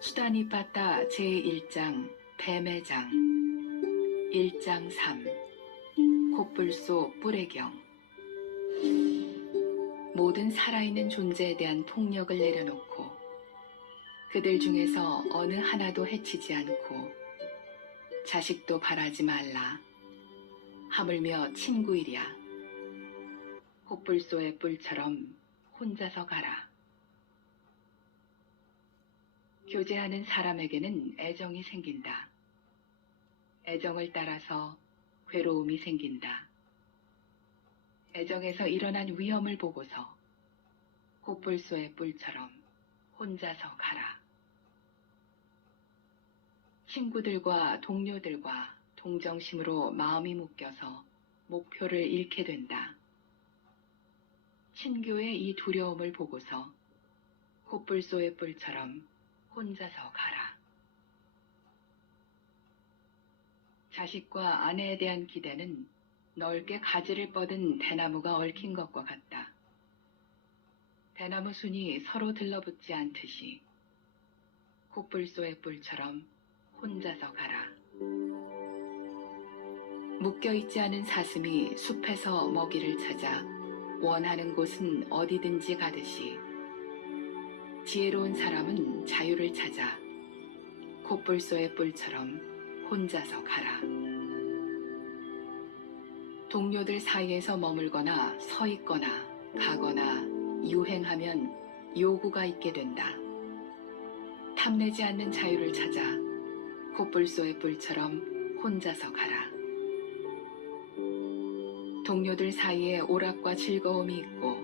수다니빠따 제1장 뱀의 장 1장 3 코뿔소 뿔의경. 모든 살아있는 존재에 대한 폭력을 내려놓고 그들 중에서 어느 하나도 해치지 않고 자식도 바라지 말라. 하물며 친구이랴. 코뿔소의 뿔처럼 혼자서 가라. 교제하는 사람에게는 애정이 생긴다. 애정을 따라서 괴로움이 생긴다. 애정에서 일어난 위험을 보고서 코뿔소의 뿔처럼 혼자서 가라. 친구들과 동료들과 동정심으로 마음이 묶여서 목표를 잃게 된다. 친교의 이 두려움을 보고서 코뿔소의 뿔처럼 혼자서 가라. 자식과 아내에 대한 기대는 넓게 가지를 뻗은 대나무가 얽힌 것과 같다. 대나무 순이 서로 들러붙지 않듯이 코뿔소의 뿔처럼 혼자서 가라. 묶여있지 않은 사슴이 숲에서 먹이를 찾아 원하는 곳은 어디든지 가듯이 지혜로운 사람은 자유를 찾아 코뿔소의 뿔처럼 혼자서 가라. 동료들 사이에서 머물거나 서 있거나 가거나 유행하면 요구가 있게 된다. 탐내지 않는 자유를 찾아 코뿔소의 뿔처럼 혼자서 가라. 동료들 사이에 오락과 즐거움이 있고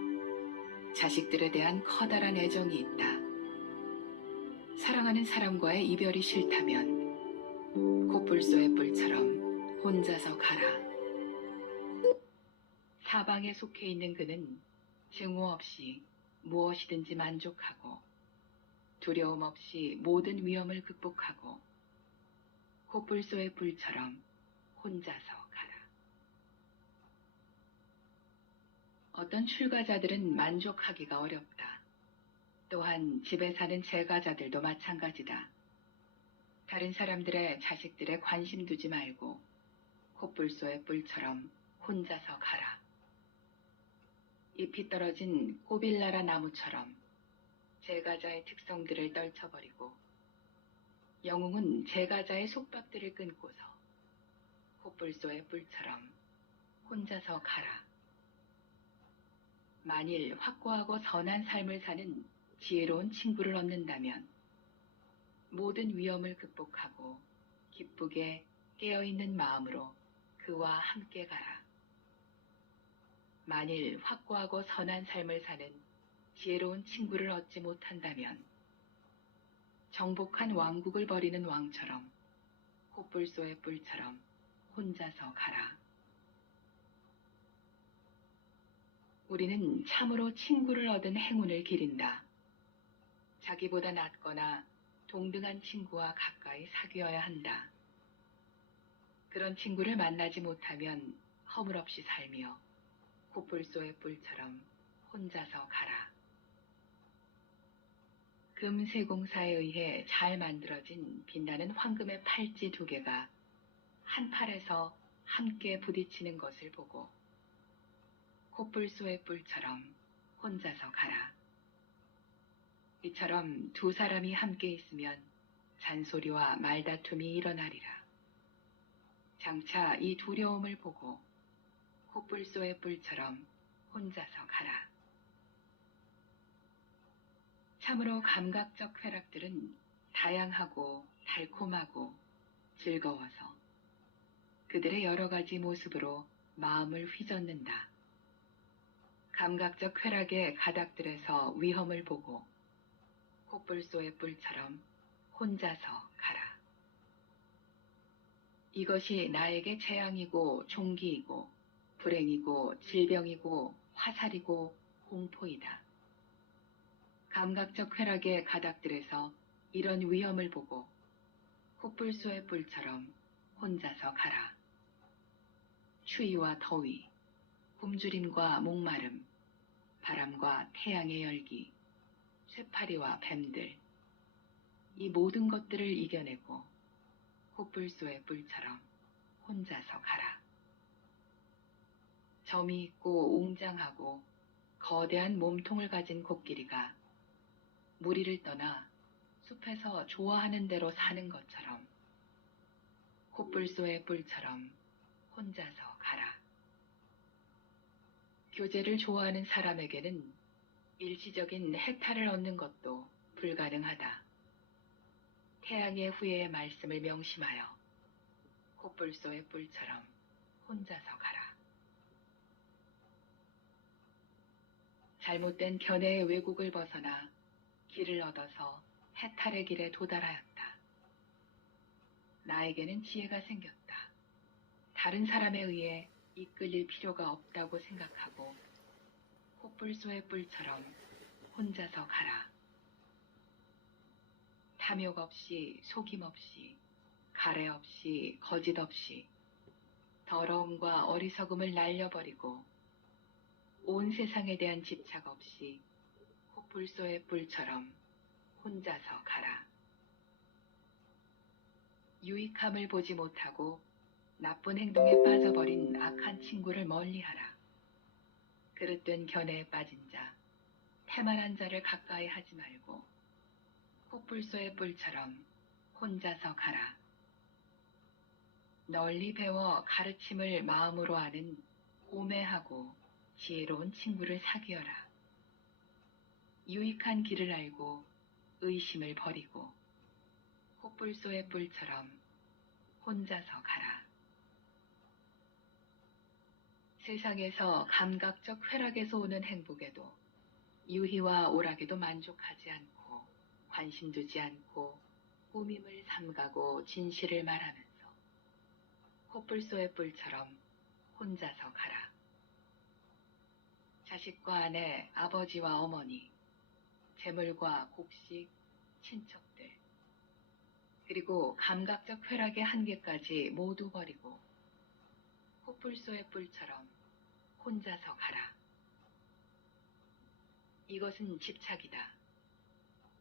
자식들에 대한 커다란 애정이 있다. 사랑하는 사람과의 이별이 싫다면 코뿔소의 뿔처럼 혼자서 가라. 사방에 속해 있는 그는 증오 없이 무엇이든지 만족하고 두려움 없이 모든 위험을 극복하고 코뿔소의 뿔처럼 혼자서 가라. 어떤 출가자들은 만족하기가 어렵다. 또한 집에 사는 재가자들도 마찬가지다. 다른 사람들의 자식들에 관심 두지 말고 코뿔소의 뿔처럼 혼자서 가라. 잎이 떨어진 꼬빌라라 나무처럼 재가자의 특성들을 떨쳐버리고 영웅은 재가자의 속박들을 끊고서 코뿔소의 뿔처럼 혼자서 가라. 만일 확고하고 선한 삶을 사는 지혜로운 친구를 얻는다면 모든 위험을 극복하고 기쁘게 깨어있는 마음으로 그와 함께 가라. 만일 확고하고 선한 삶을 사는 지혜로운 친구를 얻지 못한다면 정복한 왕국을 버리는 왕처럼 코뿔소의 뿔처럼 혼자서 가라. 우리는 참으로 친구를 얻은 행운을 기린다. 자기보다 낫거나 동등한 친구와 가까이 사귀어야 한다. 그런 친구를 만나지 못하면 허물없이 살며 코뿔소의 뿔처럼 혼자서 가라. 금세공사에 의해 잘 만들어진 빛나는 황금의 팔찌 2개가 한 팔에서 함께 부딪히는 것을 보고 코뿔소의 뿔처럼 혼자서 가라. 이처럼 두 사람이 함께 있으면 잔소리와 말다툼이 일어나리라. 장차 이 두려움을 보고 코뿔소의 뿔처럼 혼자서 가라. 참으로 감각적 쾌락들은 다양하고 달콤하고 즐거워서 그들의 여러 가지 모습으로 마음을 휘젓는다. 감각적 쾌락의 가닥들에서 위험을 보고 코뿔소의 뿔처럼 혼자서 가라. 이것이 나에게 재앙이고 종기이고 불행이고 질병이고 화살이고 공포이다. 감각적 쾌락의 가닥들에서 이런 위험을 보고 코뿔소의 뿔처럼 혼자서 가라. 추위와 더위, 굶주림과 목마름, 바람과 태양의 열기, 쇠파리와 뱀들, 이 모든 것들을 이겨내고 코뿔소의 뿔처럼 혼자서 가라. 점이 있고 웅장하고 거대한 몸통을 가진 코끼리가 무리를 떠나 숲에서 좋아하는 대로 사는 것처럼 코뿔소의 뿔처럼 혼자서 가라. 교제를 좋아하는 사람에게는 일시적인 해탈을 얻는 것도 불가능하다. 태양의 후예의 말씀을 명심하여 코뿔소의 뿔처럼 혼자서 가라. 잘못된 견해의 왜곡을 벗어나 길을 얻어서 해탈의 길에 도달하였다. 나에게는 지혜가 생겼다. 다른 사람에 의해 이끌릴 필요가 없다고 생각하고 코뿔소의 뿔처럼 혼자서 가라. 탐욕 없이, 속임 없이, 가래 없이, 거짓 없이 더러움과 어리석음을 날려버리고 온 세상에 대한 집착 없이 코뿔소의 뿔처럼 혼자서 가라. 유익함을 보지 못하고 나쁜 행동에 빠져버린 악한 친구를 멀리하라. 그릇된 견해에 빠진 자, 태만한 자를 가까이 하지 말고 코뿔소의 뿔처럼 혼자서 가라. 널리 배워 가르침을 마음으로 아는 고매하고 지혜로운 친구를 사귀어라. 유익한 길을 알고 의심을 버리고 코뿔소의 뿔처럼 혼자서 가라. 세상에서 감각적 쾌락에서 오는 행복에도 유희와 오락에도 만족하지 않고 관심 두지 않고 꾸밈을 삼가고 진실을 말하면서 코뿔소의 뿔처럼 혼자서 가라. 자식과 아내, 아버지와 어머니, 재물과 곡식, 친척들, 그리고 감각적 쾌락의 한계까지 모두 버리고 코뿔소의 뿔처럼 혼자서 가라. 이것은 집착이다.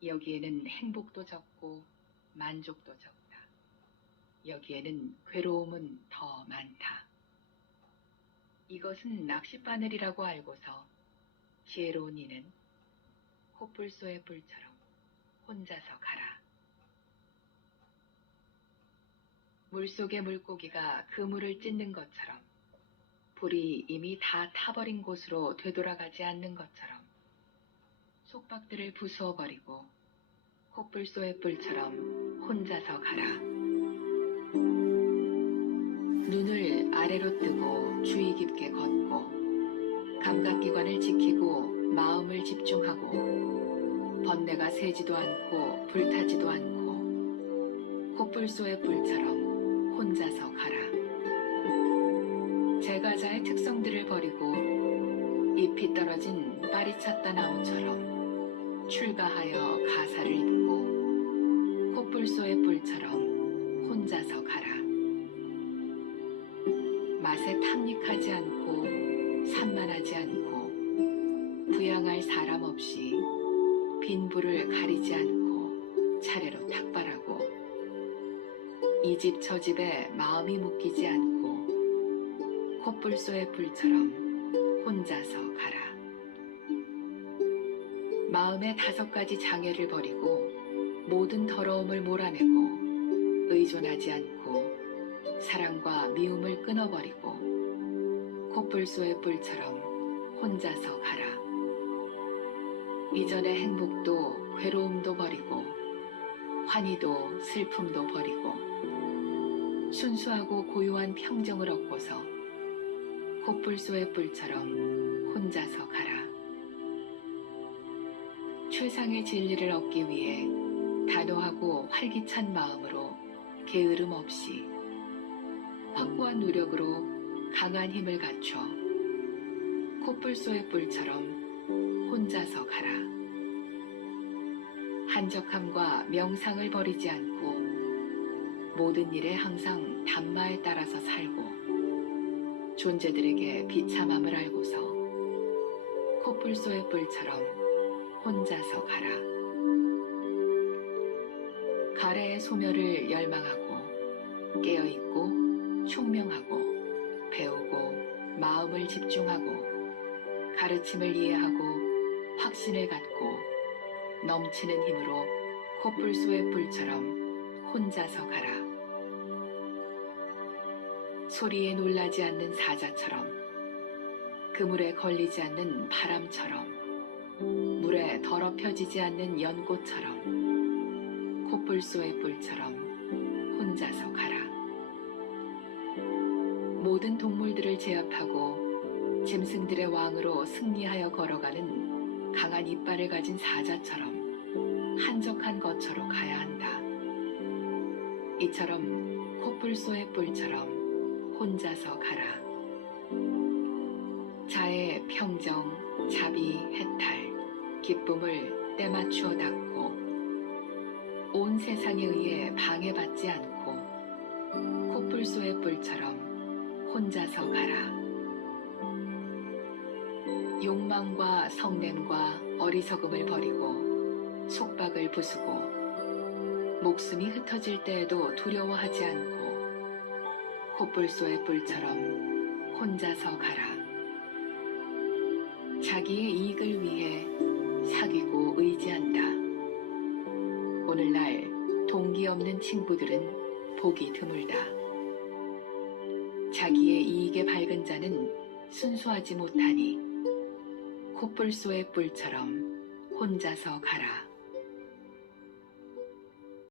여기에는 행복도 적고 만족도 적다. 여기에는 괴로움은 더 많다. 이것은 낚싯바늘이라고 알고서 지혜로운 이는 코뿔소의 뿔처럼 혼자서 가라. 물속의 물고기가 그물을 찢는 것처럼 불이 이미 다 타버린 곳으로 되돌아가지 않는 것처럼 속박들을 부수어버리고 코뿔소의 뿔처럼 혼자서 가라. 눈을 아래로 뜨고 주의 깊게 걷고 감각기관을 지키고 마음을 집중하고 번뇌가 새지도 않고 불타지도 않고 코뿔소의 뿔처럼 혼자서 가라. 제가자의 특성들을 버리고 잎이 떨어진 빠리찼다 나무처럼 출가하여 가사를 입고 코뿔소의 뿔처럼 혼자서 가라. 맛에 탐닉하지 않고 산만하지 않고 부양할 사람 없이 빈부를 가리지 않고 차례로 탁발하고 이 집 저 집에 마음이 묶이지 않고 코뿔소의 뿔처럼 혼자서 가라. 마음의 5가지 장애를 버리고 모든 더러움을 몰아내고 의존하지 않고 사랑과 미움을 끊어버리고 코뿔소의 뿔처럼 혼자서 가라. 이전의 행복도 괴로움도 버리고 환희도 슬픔도 버리고 순수하고 고요한 평정을 얻고서 코뿔소의 뿔처럼 혼자서 가라. 최상의 진리를 얻기 위해 단호하고 활기찬 마음으로 게으름 없이 확고한 노력으로 강한 힘을 갖춰 코뿔소의 뿔처럼 혼자서 가라. 한적함과 명상을 버리지 않고 모든 일에 항상 단마에 따라서 살고 존재들에게 비참함을 알고서 코뿔소의 뿔처럼 혼자서 가라. 가래의 소멸을 열망하고 깨어있고 총명하고 배우고 마음을 집중하고 가르침을 이해하고 확신을 갖고 넘치는 힘으로 코뿔소의 뿔처럼 혼자서 가라. 소리에 놀라지 않는 사자처럼, 그물에 걸리지 않는 바람처럼, 물에 더럽혀지지 않는 연꽃처럼, 코뿔소의 뿔처럼 혼자서 가라. 모든 동물들을 제압하고 짐승들의 왕으로 승리하여 걸어가는 강한 이빨을 가진 사자처럼 한적한 것처로 가야 한다. 이처럼 코뿔소의 뿔처럼 혼자서 가라. 자애, 평정, 자비, 해탈, 기쁨을 때맞추어 닦고 온 세상에 의해 방해받지 않고 코뿔소의 뿔처럼 혼자서 가라. 욕망과 성냄과 어리석음을 버리고 속박을 부수고 목숨이 흩어질 때에도 두려워하지 않고 코뿔소의 뿔처럼 혼자서 가라. 자기의 이익을 위해 사귀고 의지한다. 오늘날 동기 없는 친구들은 보기 드물다. 자기의 이익에 밝은 자는 순수하지 못하니 코뿔소의 뿔처럼 혼자서 가라.